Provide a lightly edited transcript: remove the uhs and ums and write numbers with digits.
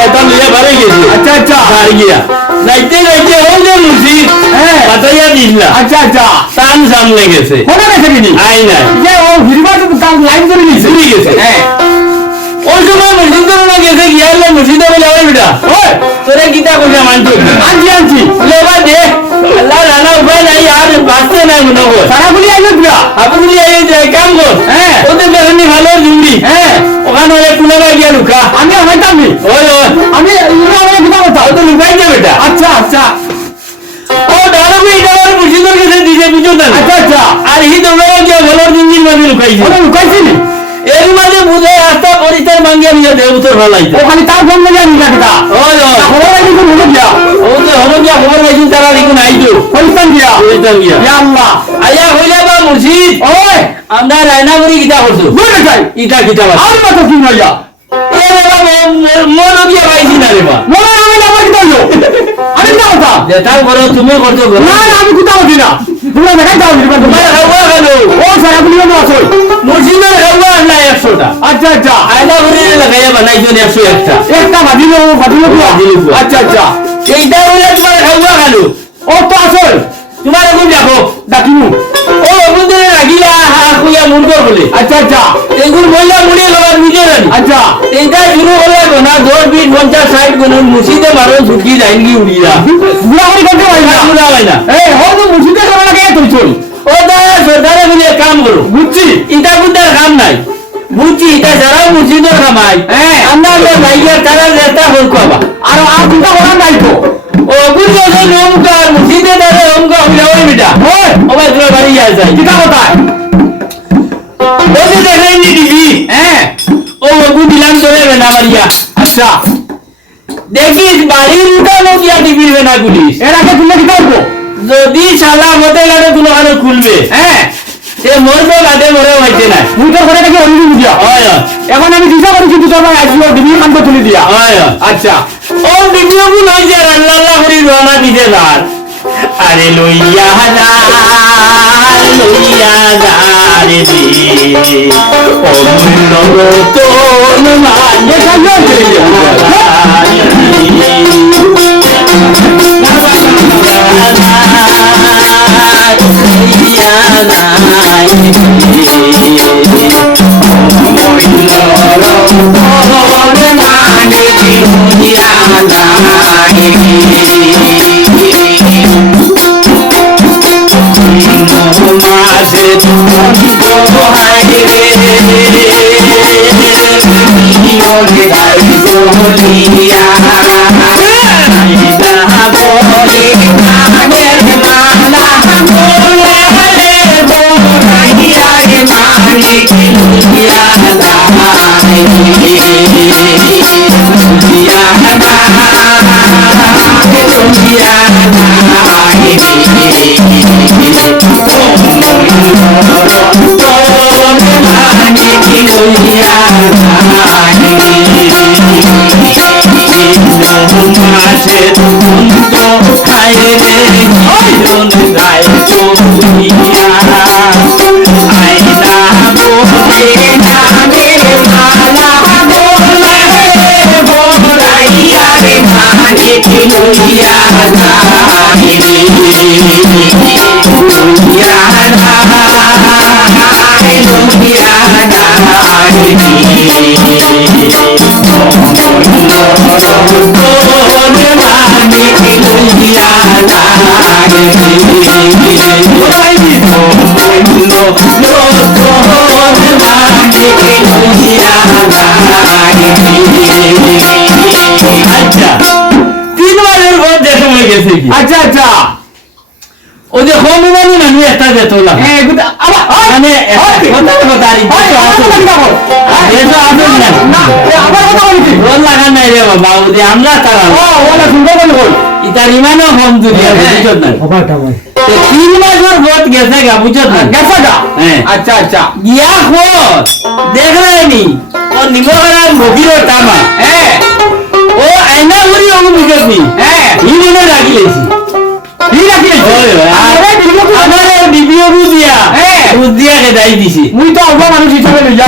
হেতা লইয়া বাড়ি গেছে। আচ্ছা আচ্ছা বাড়ি গিয়া যাইতে যাইতে ওই যে মুর্শিদ বাতাইয়া দিলা। আচ্ছা আচ্ছা টান সামনে গেছে। কোনা গেছে কিনি আই নাই যে ও হিরবা তো তার লাইন ধরে নিছে চুরি গেছে। ওই সময় মুর্শিদ না গেছে গিয়া হলো মুর্শিদ বলে ওই বেটা ওই তোরে গীতা কইরা মানতো আনছি আনছি লেবা দে আল্লাহ রানা উপায় নাই আর বাঁচতে নাই মনে কর সারা বলি আইলো দিয়া আপনি এই যে কাম কর ওদের বেরনি ভালো জুড়ি ওখানে ওরে কুলাবা গিয়া লুকা আমি হইতাম নি ওই ওই আমি ইউরা ওরে কিটা কথা ও তো লুকাই দে বেটা। আচ্ছা আচ্ছা ও দাঁড়াবো এটা আর মুর্শিদের কাছে দিছে বুঝো না। আচ্ছা আচ্ছা আর হি তো বেরো গিয়া ভালো জিনিস মানে লুকাইছে। ওরে লুকাইছি নি এর মাঝে বুঝে আস্তা পরিষ্কার মাঙ্গিয়া নিয়ে দেব উত্তর ভালাইছে। ও খালি তার ফোন লাগে নিলা কিটা ওই ওই খবর আইলি কোন হলো দিয়া ও তো হলো গিয়া খবর পাইছি তারা লিখুন আইতো কইতাম দিয়া কইতাম গিয়া ইয়া আল্লাহ আয়া হইলা বা মুর্শিদ ওই আমরা রায়না করি কিতা করছো বলে যাই ইটা কিতা বাস আর কত কি নইয়া এ বাবা মোর গিয়া পাইছি না রে বা বলে আমি আমার কিটা হলো আমি কিটা কথা যে তার বড় তুমি করছো গো না না আমি কিটা বলি না তুমি দেখাই দাও নিবা তোমার খাওয়া গেল ও সারা বলি না আসল মুর্শিদের খাওয়া না 100টা আচ্ছা আচ্ছা আয়না করে লাগাইয়া বানাইছো 101টা একটা বাদিলো আচ্ছা আচ্ছা এইটা হইলে তোমার খাওয়া গেল ও তো আসল তোমার এখন দেখো ডাকিমু ও ওগুলো রাগিলা খুইয়া মুন্ড বলে আচ্ছা আচ্ছা এগুলো মহিলা মুড়ি লবার নিজে জানি আচ্ছা এইটা শুরু হলে গোনা 10 20 50 60 গুণ মুসিদে মারো ঝুঁকি যাইনি উড়িয়া বুড়া করে করতে পারি না মুড়া হয় না এই ও তো মুসিদে করে লাগে তুই চল ও দাদা সরকারে বলে কাম করো বুঝছি এটা বুদ্ধার কাম নাই বুঝছি এটা যারা মুসিদের কামাই আমরা লাইয়ার তারা রেস্তা হল কবা আর আর চিন্তা করা নাই তো ও বুঝছো যে নমকার মুসিদে দারে অঙ্কা হইলা ওই বেটা ওই ও ভাই তোর বাড়ি যায় কিটা কোথায় ও যে দেখাইনি দিবি ও ওগু দিলাম ধরে না মারিয়া আচ্ছা দেখিস বাড়ির উঠানো গিয়া দিবি না পুলিশ এর আগে তুমি কি করবো যদি শালা মতে গাড়ে তুলো গাড়ে খুলবে সে মরবে গাড়ে মরে হইতে না তুই তো করে দেখি অন্য দিয়া হয় এখন আমি দিশা করেছি তুই তোর ভাই আসলো দিবি কাম তুলি দিয়া হয় আচ্ছা ও ভিডিও গুলো হইছে আল্লাহ আল্লাহ করে রওনা দিতে যার আরে লইয়া যা রে অমূল্য রতন মানে আচ্ছা আচ্ছা ও যে হোমমানি মানুষ একটা যেত না মানে কথা কথারি এটা আসল না না আবার কথা বলছি রোল লাগান নাই রে বাবা ওদি আমরা তারা ও ওলা সুন্দর বল বল ইতার ইমানও কম দুনিয়া বুঝছো না ওবাটা ভাই তো 3 মাসের ভোট গেছে গা বুঝছো না গেছে গা হ্যাঁ আচ্ছা আচ্ছা গিয়া খোঁজ দেখলাইনি ও নিমগরার গভীর টামা ও আয়না ঘুরি ও বুঝছি ই মনে রাখিলেছি ঠিক আছে আরে ভিডিও দিয়া বুঝ দিয়া কে দাই দিছি মুই তো অল্প মানুষ হিসেবে লই যাই